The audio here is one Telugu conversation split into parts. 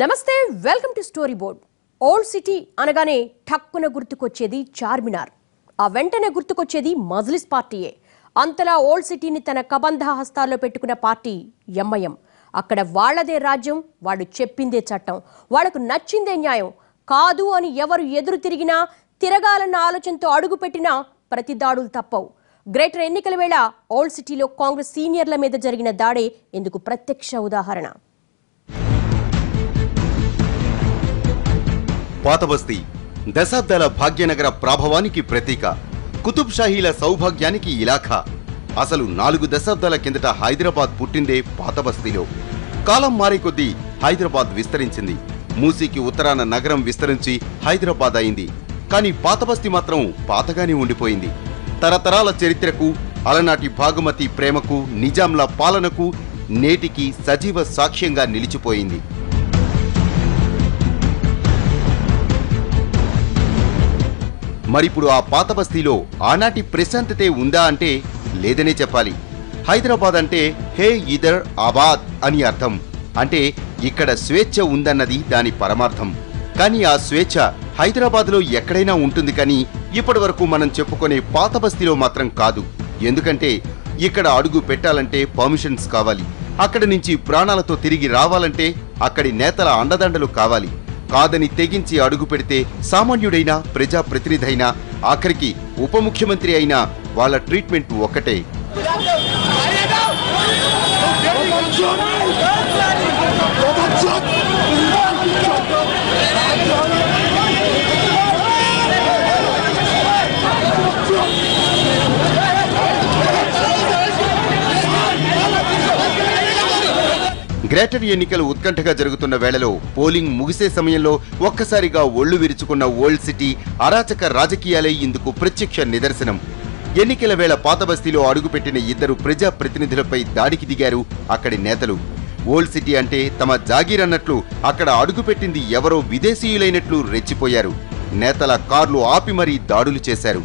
నమస్తే welcome to story board. Old city అనగానే ఠక్కున గుర్తుకొచ్చేది చార్మినార్, ఆ వెంటనే గుర్తుకొచ్చేది మజ్లిస్ పార్టీయే. అంతలా ఓల్డ్ సిటీని తన కబంధ హస్తాల్లో పెట్టుకున్న పార్టీ ఎంఐఎం. అక్కడ వాళ్లదే రాజ్యం, వాడు చెప్పిందే చట్టం, వాళ్లకు నచ్చిందే న్యాయం. కాదు అని ఎవరు ఎదురు తిరిగినా, తిరగాలన్న ఆలోచనతో అడుగుపెట్టినా ప్రతి దాడులు తప్పవు. గ్రేటర్ ఎన్నికల వేళ ఓల్డ్ సిటీలో కాంగ్రెస్ సీనియర్ల మీద జరిగిన దాడే ఇందుకు ప్రత్యక్ష ఉదాహరణ. పాతబస్తీ దశాబ్దాల భాగ్యనగర ప్రాభవానికి ప్రతీక, కుతుబ్ షాహీల సౌభాగ్యానికి ఇలాఖా. అసలు 4 దశాబ్దాల కిందట హైదరాబాద్ పుట్టిందే పాతబస్తీలో. కాలం మారే కొద్దీ హైదరాబాద్ విస్తరించింది. మూసీకి ఉత్తరాన నగరం విస్తరించి హైదరాబాద్ అయింది. కానీ పాతబస్తీ మాత్రం పాతగానే ఉండిపోయింది. తరతరాల చరిత్రకు, అలనాటి భాగమతి ప్రేమకు, నిజాంల పాలనకు నేటికి సజీవ సాక్ష్యంగా నిలిచిపోయింది. మరిప్పుడు ఆ పాతబస్తీలో ఆనాటి ప్రశాంతతే ఉందా అంటే లేదనే చెప్పాలి. హైదరాబాద్ అంటే హే ఇదర్ ఆబాద్ అని అర్థం. అంటే ఇక్కడ స్వేచ్ఛ ఉందన్నది దాని పరమార్థం. కానీ ఆ స్వేచ్ఛ హైదరాబాద్లో ఎక్కడైనా ఉంటుంది, కానీ ఇప్పటి వరకు మనం చెప్పుకునే పాతబస్తీలో మాత్రం కాదు. ఎందుకంటే ఇక్కడ అడుగు పెట్టాలంటే పర్మిషన్స్ కావాలి. అక్కడి నుంచి ప్రాణాలతో తిరిగి రావాలంటే అక్కడి నేతల అండదండలు కావాలి. కాదని తెగించి అడుగు పెడితే సామాన్యుడైనా, ప్రజాప్రతినిధైనా, ఆఖరికి ఉప ముఖ్యమంత్రి అయినా వాళ్ళ ట్రీట్మెంట్ ఒక్కటే. గ్రేటర్ ఎన్నికలు ఉత్కంఠగా జరుగుతున్న వేళలో పోలింగ్ ముగిసే సమయంలో ఒక్కసారిగా ఒళ్లు విరుచుకున్న ఓల్డ్ సిటీ అరాచక రాజకీయాలే ఇందుకు ప్రత్యక్ష నిదర్శనం. ఎన్నికల వేళ పాతబస్తీలో అడుగుపెట్టిన 2 ప్రజాప్రతినిధులపై దాడికి దిగారు అక్కడి నేతలు. ఓల్డ్ సిటీ అంటే తమ జాగీర్ అన్నట్లు అక్కడ అడుగుపెట్టింది ఎవరో విదేశీయులైనట్లు రెచ్చిపోయారు. నేతల కార్లు ఆపి మరీ దాడులు చేశారు.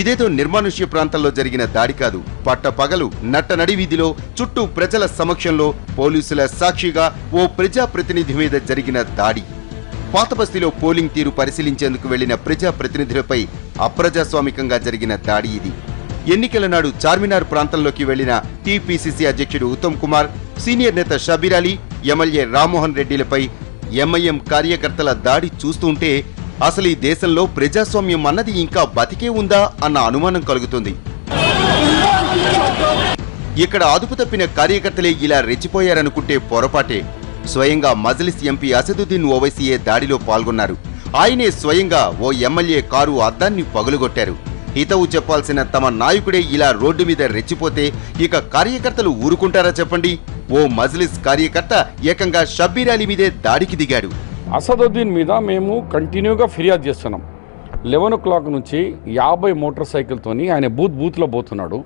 ఇదేదో నిర్మానుష్య ప్రాంతంలో జరిగిన దాడి కాదు. పట్టపగలు నట్టనడి వీధిలో చుట్టూ ప్రజల సమక్షంలో పోలీసుల సాక్షిగా ఓ ప్రజాప్రతినిధి మీద జరిగిన దాడి. పాతబస్తీలో పోలింగ్ తీరు పరిశీలించేందుకు వెళ్లిన ప్రజాప్రతినిధులపై అప్రజాస్వామికంగా జరిగిన దాడి ఇది. ఎన్నికల నాడు చార్మినార్ ప్రాంతంలోకి వెళ్లిన టీపీసీసీ అధ్యక్షుడు ఉత్తమ్ కుమార్, సీనియర్ నేత షబీర్ అలీ, ఎమ్మెల్యే రామ్మోహన్ రెడ్డిలపై ఎంఐఎం కార్యకర్తల దాడి చూస్తుంటే అసలు ఈ దేశంలో ప్రజాస్వామ్యం అన్నది ఇంకా బతికే ఉందా అన్న అనుమానం కలుగుతుంది. ఇక్కడ అదుపు తప్పిన కార్యకర్తలే ఇలా రెచ్చిపోయారనుకుంటే పొరపాటే. స్వయంగా మజ్లిస్ ఎంపీ అసదుద్దీన్ ఓవైసీయే దాడిలో పాల్గొన్నారు. ఆయనే స్వయంగా ఓ ఎమ్మెల్యే కారు అద్దాన్ని పగులుగొట్టారు. హితవు చెప్పాల్సిన తమ నాయకుడే ఇలా రోడ్డు మీద రెచ్చిపోతే ఇక కార్యకర్తలు ఊరుకుంటారా చెప్పండి? ఓ మజ్లిస్ కార్యకర్త ఏకంగా షబ్బీర్ అలీ మీదే దాడికి దిగాడు. అసదుద్దీన్ మీద మేము కంటిన్యూగా ఫిర్యాదు చేస్తున్నాం. 11 o'clock నుంచి 50 మోటార్ సైకిల్తోని ఆయన బూత్లో పోతున్నాడు.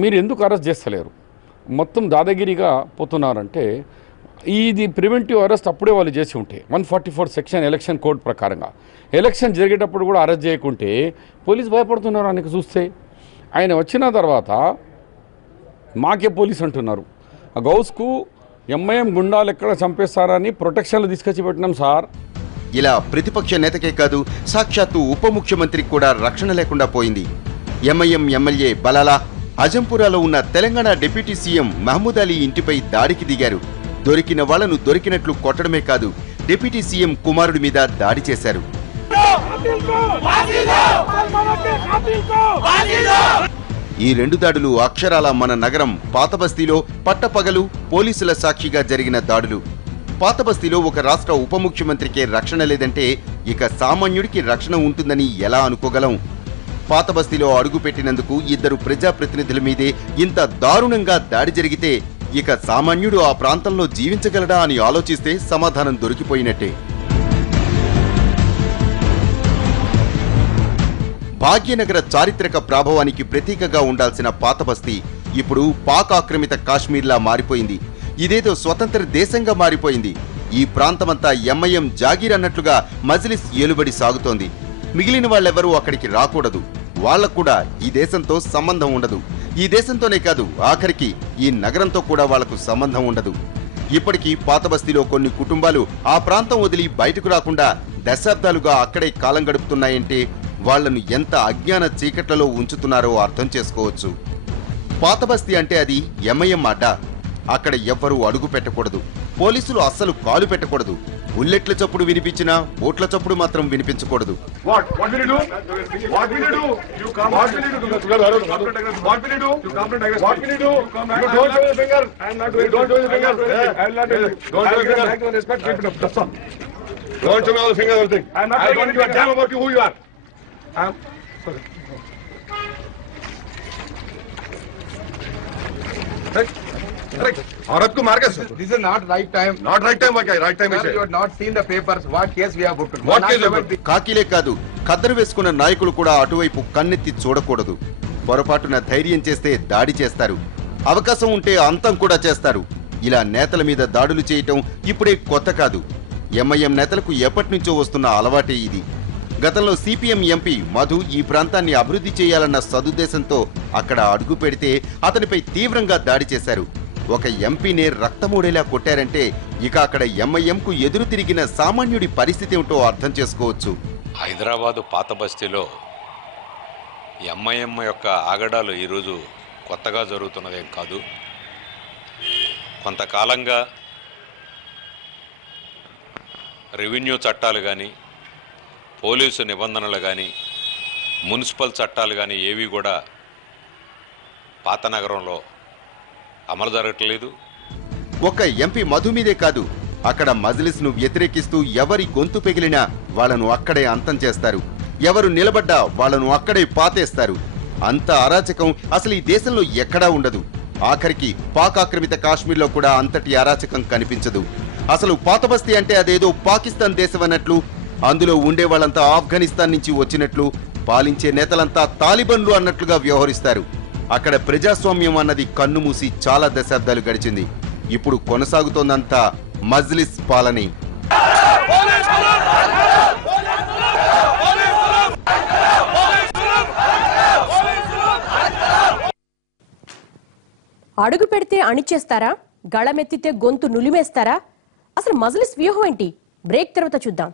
మీరు ఎందుకు అరెస్ట్ చేస్తలేరు? మొత్తం దాదాగిరిగా పోతున్నారంటే ఇది ప్రివెంటివ్ అరెస్ట్ అప్పుడే వాళ్ళు చేసి ఉంటే 144 సెక్షన్ ఎలక్షన్ కోడ్ ప్రకారంగా ఎలక్షన్ జరిగేటప్పుడు కూడా అరెస్ట్ చేయకుంటే పోలీసు భయపడుతున్నారు. ఆయనకు చూస్తే ఆయన వచ్చిన తర్వాత మాకే పోలీస్ అంటున్నారు. ఆ గౌస్కు ఎంఐఎం గుండాలు ఎక్కడ చంపేస్తారని ప్రొటెక్షన్లు తీసుకొచ్చి పెట్టినాం సార్. ఇలా ప్రతిపక్ష నేతకే కాదు, సాక్షాత్తు ఉప ముఖ్యమంత్రికి కూడా రక్షణ లేకుండా పోయింది. ఎంఐఎం ఎమ్మెల్యే బలాలా అజంపురాలో ఉన్న తెలంగాణ డిప్యూటీ సీఎం మహమూద్ అలీ ఇంటిపై దాడికి దిగారు. దొరికిన వాళ్లను దొరికినట్లు కొట్టడమే కాదు, డిప్యూటీ సీఎం కుమారుడి మీద దాడి చేశారు. ఈ 2 దాడులు అక్షరాల మన నగరం పాతబస్తీలో పట్టపగలు పోలీసుల సాక్షిగా జరిగిన దాడులు. పాతబస్తీలో ఒక రాష్ట్ర ఉప ముఖ్యమంత్రికే రక్షణ లేదంటే ఇక సామాన్యుడికి రక్షణ ఉంటుందని ఎలా అనుకోగలం? పాతబస్తీలో అడుగుపెట్టినందుకు 2 ప్రజాప్రతినిధుల మీదే ఇంత దారుణంగా దాడి జరిగితే ఇక సామాన్యుడు ఆ ప్రాంతంలో జీవించగలడా అని ఆలోచిస్తే సమాధానం దొరికిపోయినట్టే. భాగ్యనగర చారిత్రక ప్రాభవానికి ప్రతీకగా ఉండాల్సిన పాతబస్తీ ఇప్పుడు పాక్ ఆక్రమిత కాశ్మీర్లా మారిపోయింది. ఇదేదో స్వతంత్ర దేశంగా మారిపోయింది. ఈ ప్రాంతమంతా ఎంఐఎం జాగీర్ అన్నట్లుగా మజ్లిస్ ఏలుబడి సాగుతోంది. మిగిలిన వాళ్ళెవరూ అక్కడికి రాకూడదు. వాళ్లకు కూడా ఈ దేశంతో సంబంధం ఉండదు. ఈ దేశంతోనే కాదు, ఆఖరికి ఈ నగరంతో కూడా వాళ్లకు సంబంధం ఉండదు. ఇప్పటికీ పాత బస్తీలో కొన్ని కుటుంబాలు ఆ ప్రాంతం వదిలి బయటకు రాకుండా దశాబ్దాలుగా అక్కడే కాలం గడుపుతున్నాయంటే వాళ్లను ఎంత అజ్ఞాన చీకట్లలో ఉంచుతున్నారో అర్థం చేసుకోవచ్చు. పాత బస్తీ అంటే అది ఎంఐఎం అడ్డా. అక్కడ ఎవ్వరూ అడుగు పెట్టకూడదు. పోలీసులు అస్సలు కాలు పెట్టకూడదు. బుల్లెట్ల చప్పుడు వినిపించినా బోట్ల చప్పుడు మాత్రం వినిపించకూడదు. औरत को मार के sir. This is not right time. Not right time. Okay, right time is Sir, you have not seen the papers. What case we have booked? What case you have booked? కాకిలే కాదు, ఖద్దరు వేసుకున్న నాయకులు కూడా అటువైపు కన్నెత్తి చూడకూడదు. పొరపాటున ధైర్యం చేస్తే దాడి చేస్తారు. అవకాశం ఉంటే అంతం కూడా చేస్తారు. ఇలా నేతల మీద దాడులు చేయటం ఇప్పుడే కొత్త కాదు. ఎంఐఎం నేతలకు ఎప్పటి నుంచో వస్తున్న అలవాటే ఇది. గతంలో సిపిఎం ఎంపీ మధు ఈ ప్రాంతాన్ని అభివృద్ధి చేయాలన్న సదుద్దేశంతో అక్కడ అడుగు పెడితే అతనిపై తీవ్రంగా దాడి చేశారు. ఒక ఎంపీనే రక్తమూడేలా కొట్టారంటే ఇక అక్కడ ఎంఐఎంకు ఎదురు తిరిగిన సామాన్యుడి పరిస్థితి ఏమిటో అర్థం చేసుకోవచ్చు. హైదరాబాదు పాత బస్తీలో ఎంఐఎం యొక్క ఆగడాలు ఈరోజు కొత్తగా జరుగుతున్నదేం కాదు. కొంతకాలంగా రెవెన్యూ చట్టాలు కానీ, పోలీసు నిబంధనలు కానీ, మున్సిపల్ చట్టాలు కానీ ఏవి కూడా పాత నగరంలో అమలు జరగట్లేదు. ఒక ఎంపీ మధు మీదే కాదు, అక్కడ మజ్లిస్ను వ్యతిరేకిస్తూ ఎవరి గొంతు పెగిలినా వాళ్లను అక్కడే అంతం చేస్తారు. ఎవరు నిలబడ్డా వాళ్లను అక్కడే పాతేస్తారు. అంత అరాచకం అసలు ఈ దేశంలో ఎక్కడా ఉండదు. ఆఖరికి పాక్ ఆక్రమిత కాశ్మీర్లో కూడా అంతటి అరాచకం కనిపించదు. అసలు పాత బస్తీ అంటే అదేదో పాకిస్తాన్ దేశం అన్నట్లు, అందులో ఉండే వాళ్ళంతా ఆఫ్ఘనిస్తాన్ నుంచి వచ్చినట్లు, పాలించే నేతలంతా తాలిబన్లు అన్నట్లుగా వ్యవహరిస్తారు. అక్కడ ప్రజాస్వామ్యం అన్నది కన్నుమూసి చాలా దశాబ్దాలు గడిచింది. ఇప్పుడు కొనసాగుతోందంతా మజ్లిస్ పాలనే. అడుగు పెడితే అణిచేస్తారా? గళమెత్తితే గొంతు నులిమేస్తారా? అసలు మజ్లిస్ వ్యూహం ఏంటి? బ్రేక్ తర్వాత చూద్దాం.